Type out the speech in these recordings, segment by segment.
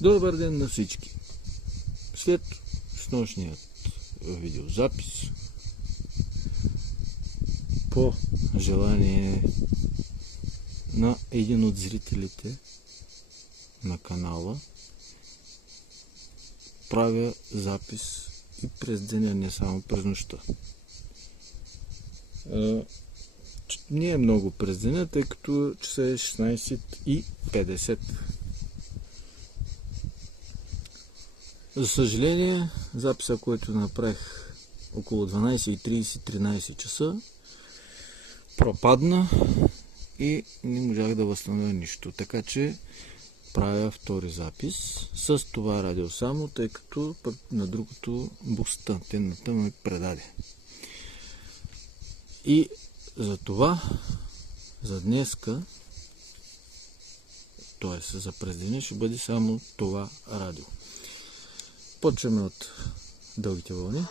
Добър ден на всички! След снощният видеозапис, по желание на един от зрителите на канала, правя запис и през деня, не само през нощта. Не е много през деня, тъй като часа е 16:50. За съжаление, записа, който направих около 12:30-13 часа, пропадна и не можах да възстановя нищо. Така че правя втори запис с това радио само, тъй като пък на другото буксата, антенната ме предаде. И за това, за днеска, т.е. за през деня, ще бъде само това радио. Почваме от дългите вълни.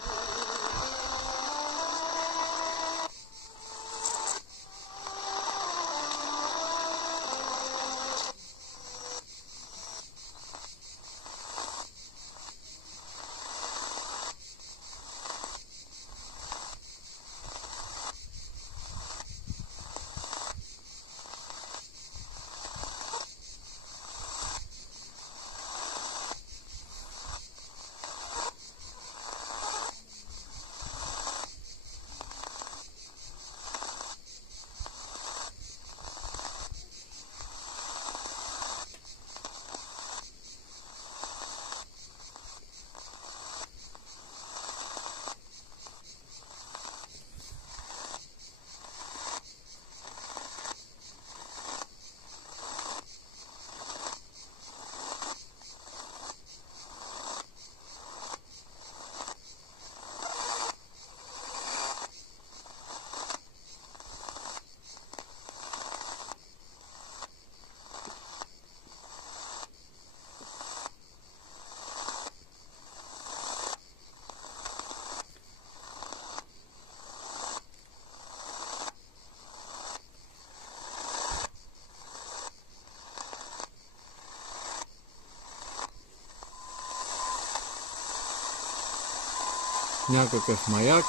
Някакъв маяк.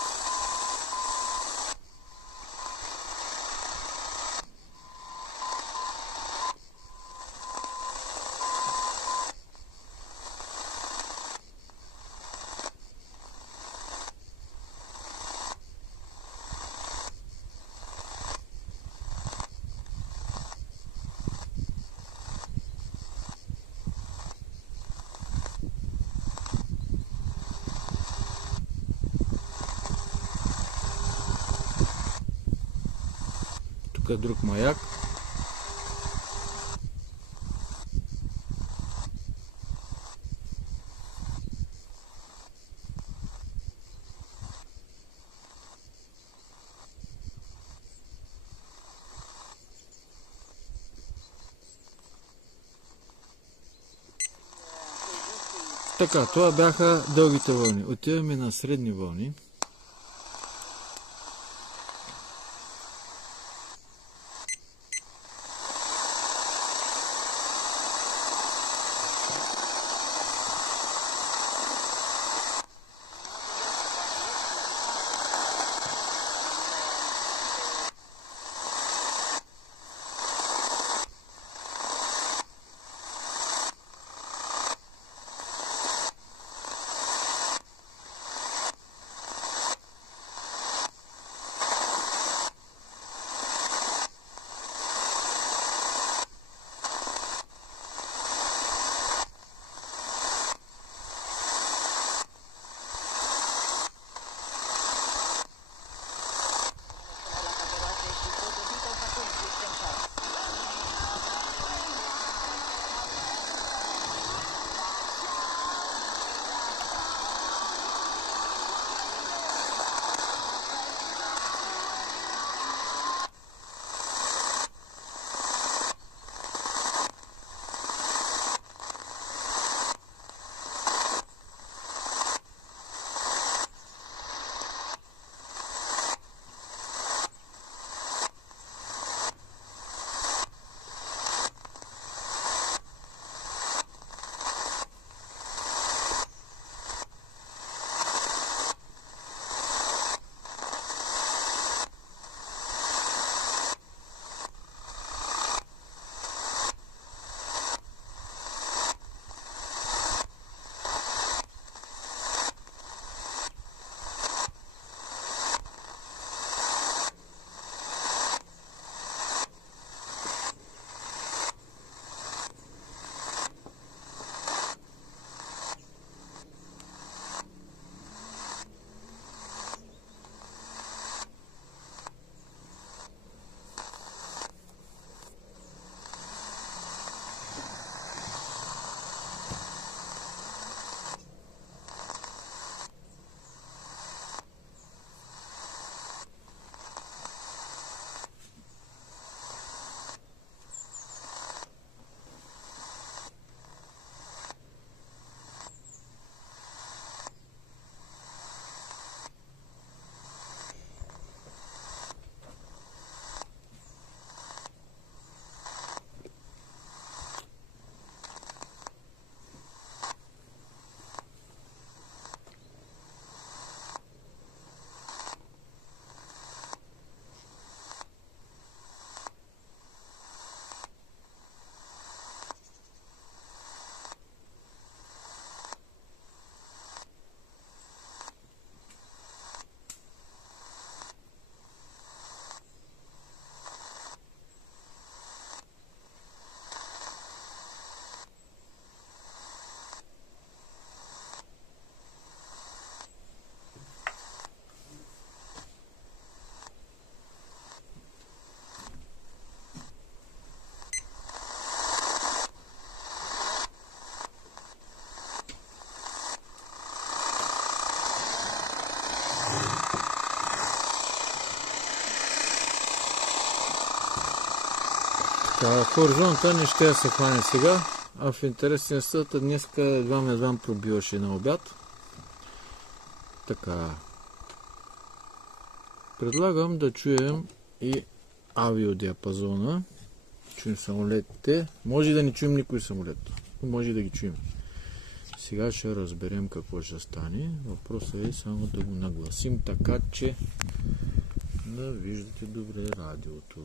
Тук е друг маяк. Така, това бяха дългите вълни. Отиваме на средни вълни. Хоризонта не ще я се хване сега, а в интересен съд днеска едва пробиваше на обяд. Така. Предлагам да чуем и авиодиапазона. Чуем самолетите. Може и да не чуем никой самолет. Може и да ги чуем. Сега ще разберем какво ще стане. Въпросът е само да го нагласим така, че да виждате добре радиото.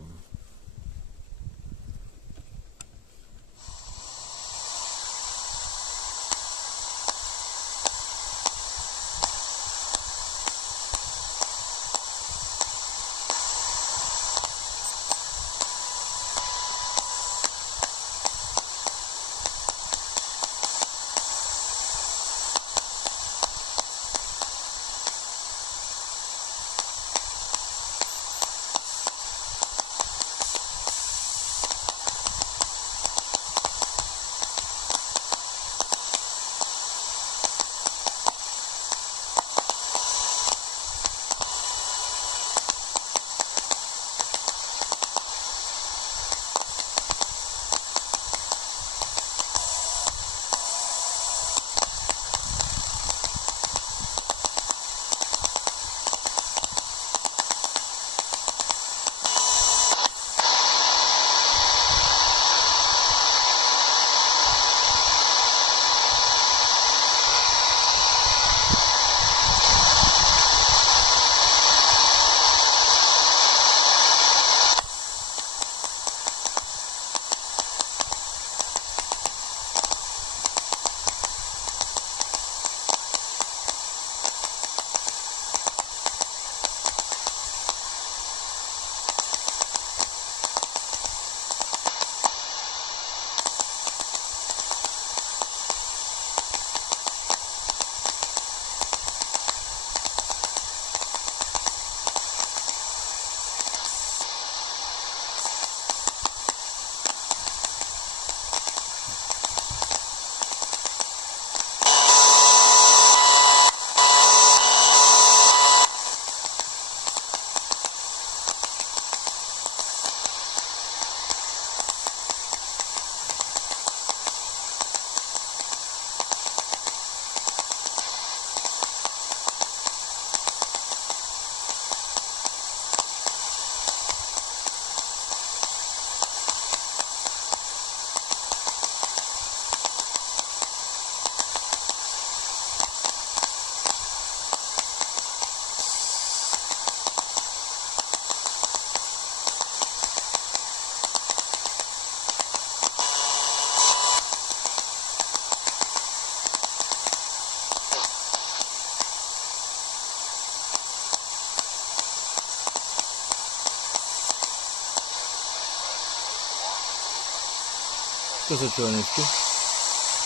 Тук се чува нещо.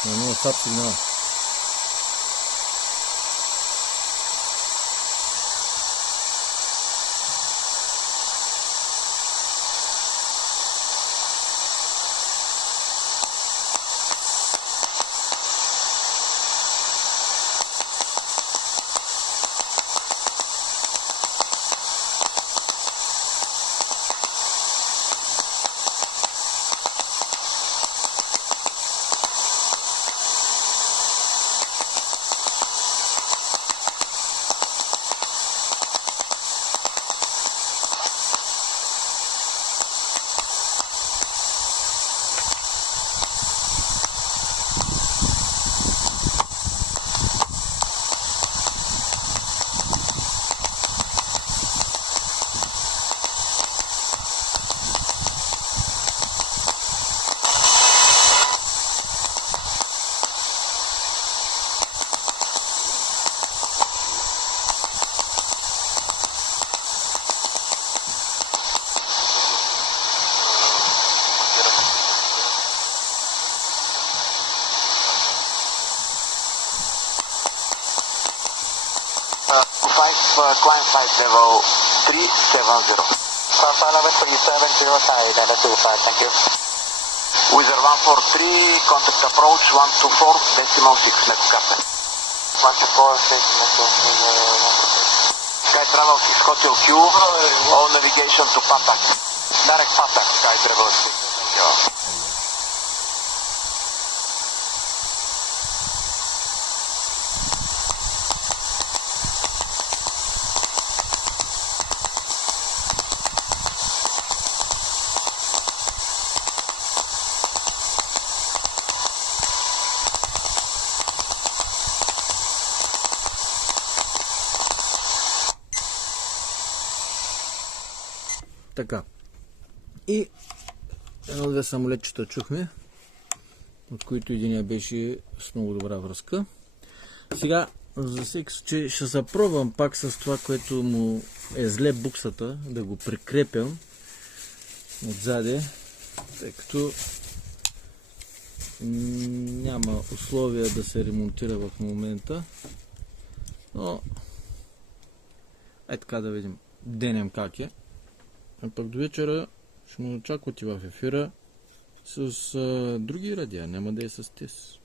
Но много слаб сигнал. Climb flight level 370. Climb level 370, side, and that's side, thank you. Wizard 143, contact approach 124, decimal 6, let's captain. 124, 6, Sky Travel 6 Hotel Q, all navigation to Patak. Direct Patak, Sky Travel 6, thank you. Така. И едно-две самолетчета чухме, от които единия беше с много добра връзка. Сега, за всеки случай, ще запробвам пак с това, което му е зле буксата, да го прикрепям отзаде, тъй като няма условия да се ремонтира в момента. Но, така да видим денем как е. А пък до вечера ще му очаквате в ефира с други радиа, няма да е с тез.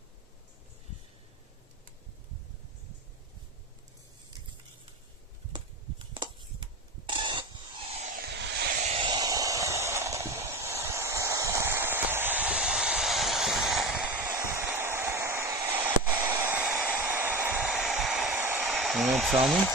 Момент само.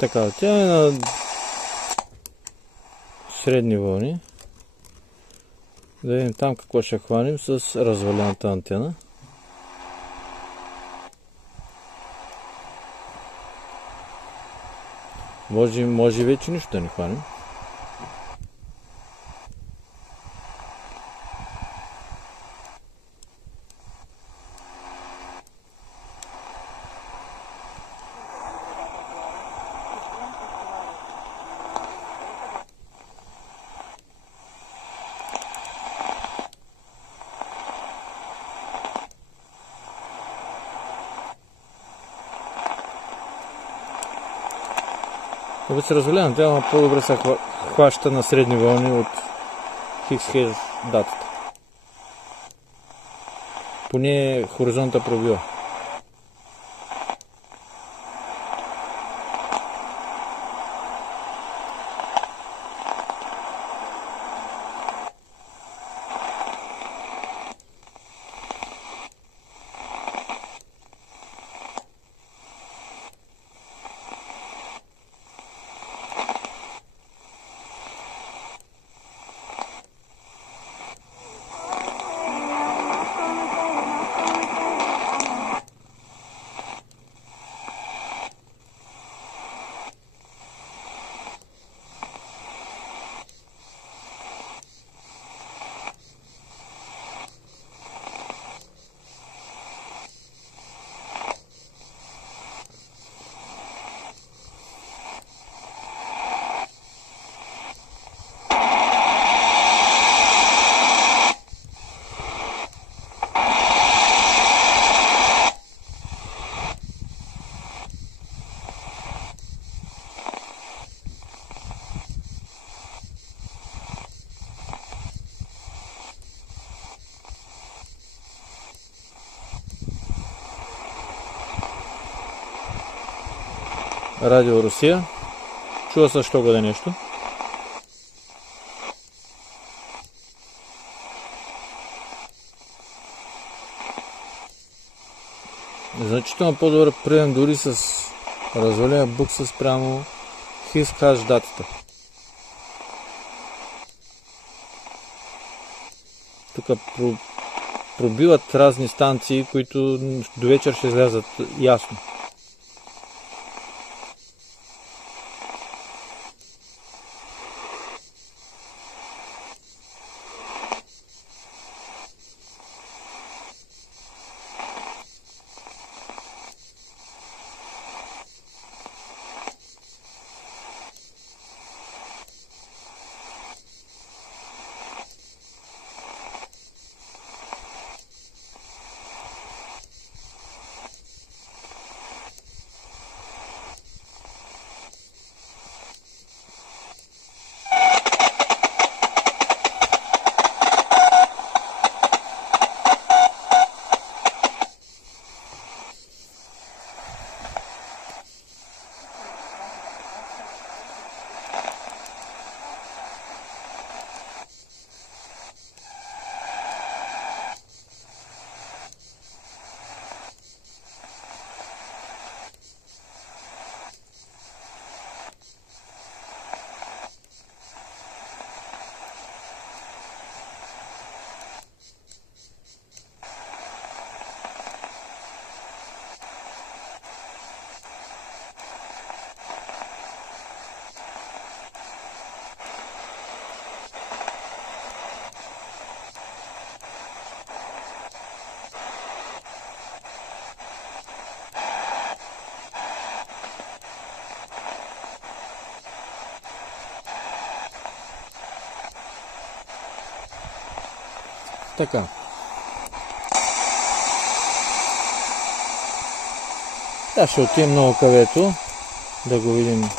Така, тя е на средни вълни. Да видим там какво ще хванем с развалената антена. Може вече нищо да не хванем. Да се разваля, тя по-добре се хваща на средни вълни от Хикс датата. Поне хоризонта пробива. Радио Русия. Чува се що годе нещо. Значително по-добър прием дори с развалена букса спрямо хиш датата. Тук пробиват разни станции, които до вечер ще излязат ясно. Така. Да, ще отидем на ОКВ-то, да го видим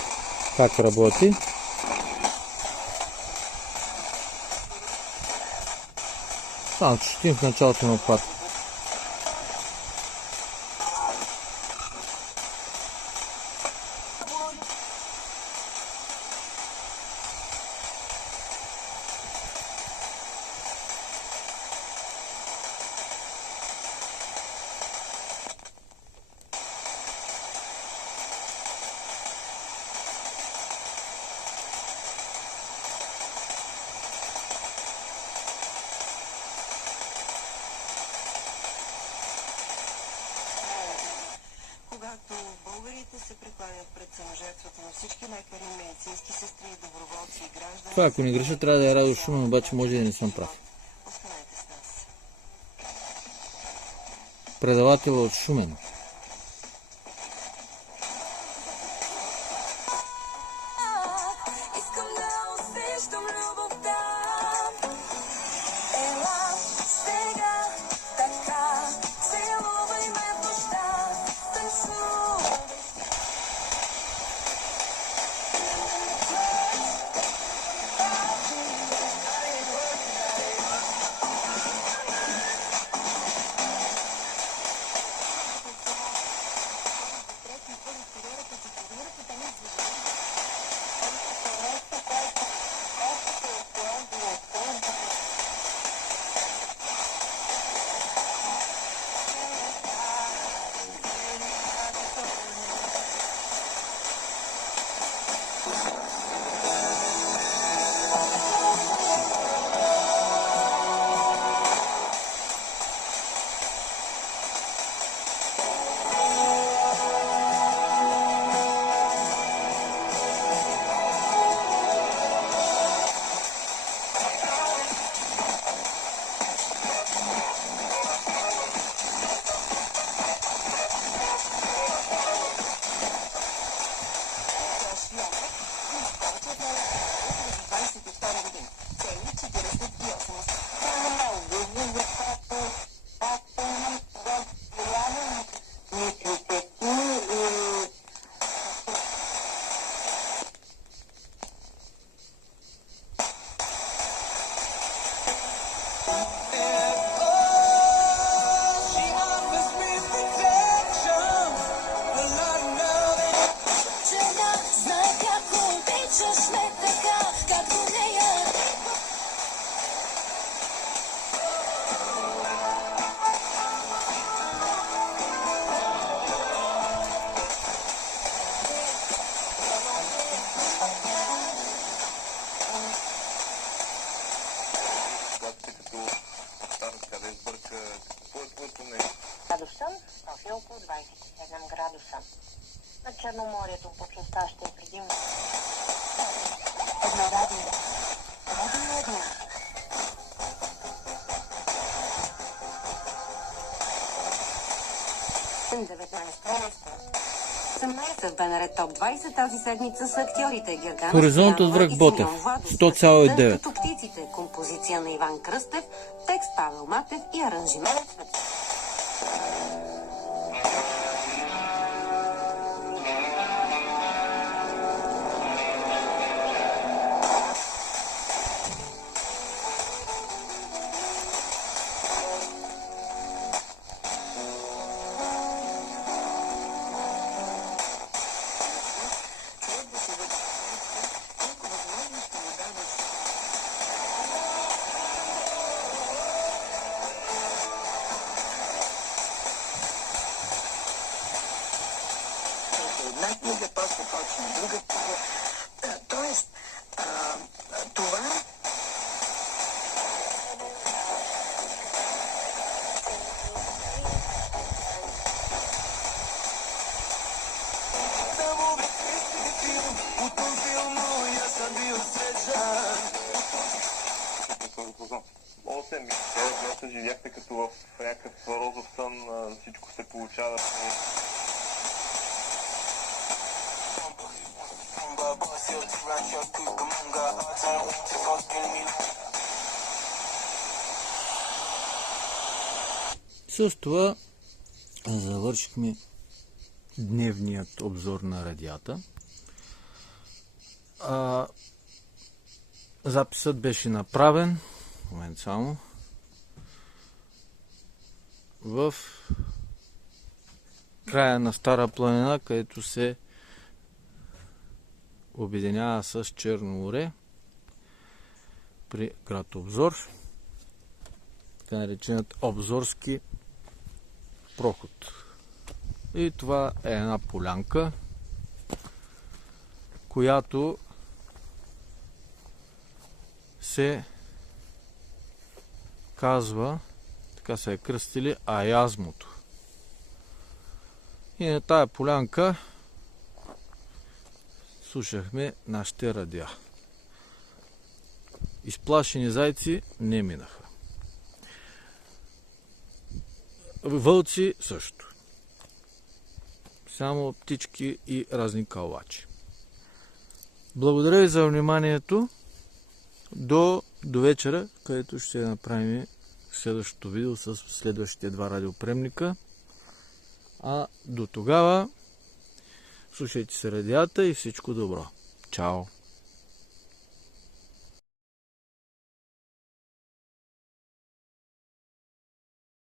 как работи. Само че ще отидем в началото на обхвата. Когато българите се прекланят пред саможертвата на всички лекари, медицински сестри, доброволци и граждани... Това, ако не греша, трябва да е Радио Шумен, обаче може да не съм прав. Останете с нас. Предавателя от Шумен. Искам да усещам любовта. Ела сега, така, целувай ме в нощта, танцувай. сън, София около 27 градуса. На Черноморието облачността ще е предимно. Едно радио. Радио едно. 18 в БНР Топ 20 тази седмица са актьорите Гергана Хоризонт от връх Ботев. 100,9. Като птиците, композиция на Иван Кръстев, текст Павел Матев и аранжимент. Една книга, после почне друга книга. Тоест, това се живяхте като в някакъв розов сън, всичко се получава. С това завършихме дневният обзор на радията. Записът беше направен, момент само, в края на Стара планина, където се обединява с Черно море при град Обзор, така нареченият Обзорски проход. И това е една полянка, която се казва, така се е кръстили, Аязмото. И на тая полянка слушахме нашите радиа. Изплашени зайци не минаха. Вълци също. Само птички и разни калвачи. Благодаря ви за вниманието. До вечера, където ще направим следващото видео с следващите два радиоприемника. А до тогава слушайте се радията и всичко добро. Чао!